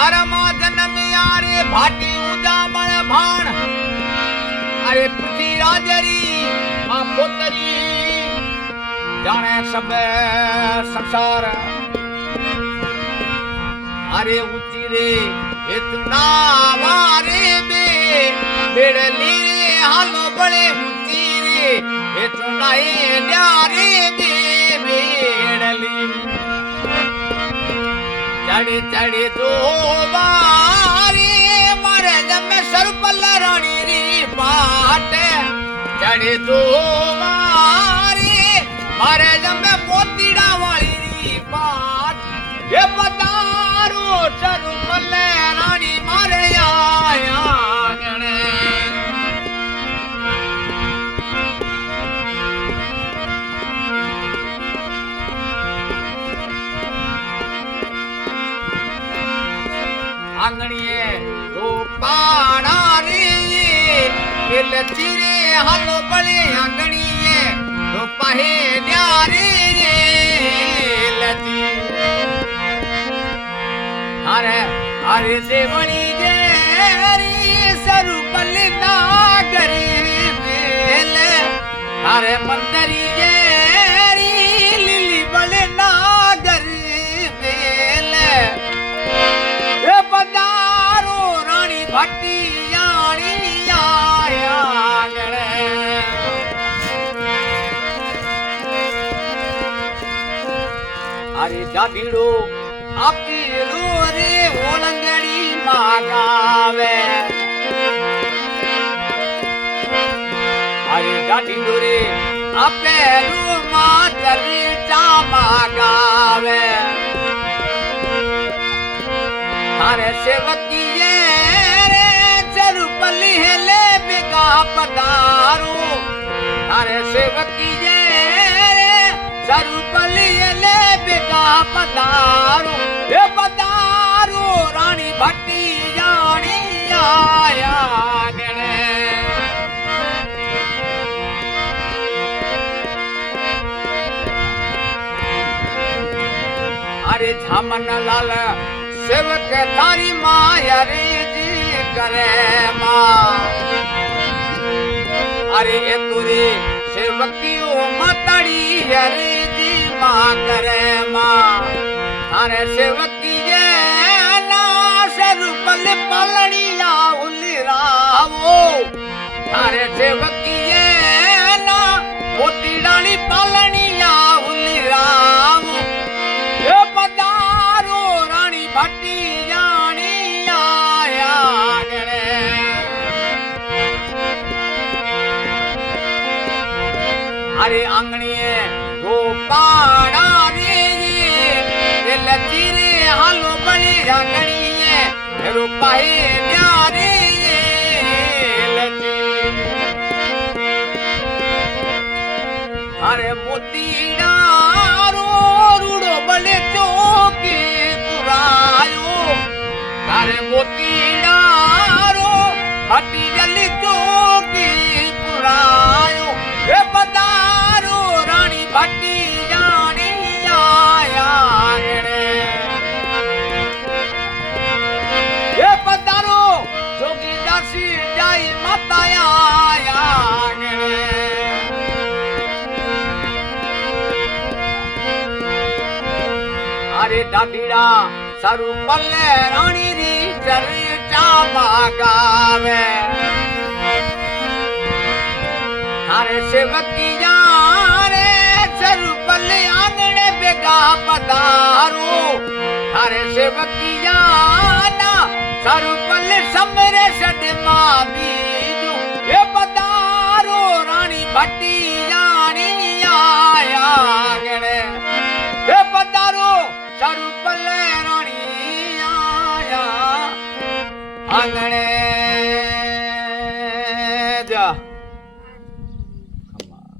घर मां जन्म यारे भाटी उजामण भाण अरे पृथ्वीराज री मां पोतरी जाने सब संसार अरे ऊंची रे इतना वारे बेड़ली रे हालो बड़े ऊंची रे इतना न्यारे बेड़ली चढ़ी चढ़ी दो बारी मारे जब में सरपल रानी री बाट चढ़ी दो बारी मारे जब में मोतीड़ा वाली री बाट ये पतारो सरपल रानी मारे आया आंगणिए रोपाणा रे लची रे हालो बड़े आंगणिए रोपाहे न्यारे रे लची अरे अरे देवणी जे री सरुपल नागरी मेल अरे मंदरी जे री लिली बड़े नागरी मेल पधारो रानी भट्टी यानी आया गणे अरे जाडीड़ो आपी रो रे ओलंगड़ी मागावे अरे जाडीड़ो रे आपे रो मातर चा मागावे थारे सेवकी रे चरुपली हेले बिगा पधारू थारे सेवकी रे चरुपली हेले बिगा पधारू हे पधारू रानी भट्टी जानी आया गणे अरे झामन लाल सेवक थारी मायरी जी करे माँ अरे ये तुरी सेवकियों मतड़ी हरी जी माँ करे माँ थारे सेवकी जे ना सरुपल पलनिया उलिरावो थारे सेवकी जे ना मोती डाली पलनिया उलिरावो ये पधारो रानी भट्टी जानी आया गणे अरे आंगणिए गोपाड़ा रे लची रे हालो बड़ी आंगणिए रूपाए न्यारे लची अरे मोतीड़ा रूड़ो बड़े चौकी पुरायो तारे मोतीड़ा हटी जली चौकी पुरायो हे पधारो रानी भट्टी जानी आया गणे हे पधारो जोगी दासी जाई माता आया गणे अरे डाडीड़ा सरुपल रानी री चर्चा मागावे थारे सेवकी रे सरुपल आंगणे बेगा पधारो थारे सेवकी ना सरुपल समरे सद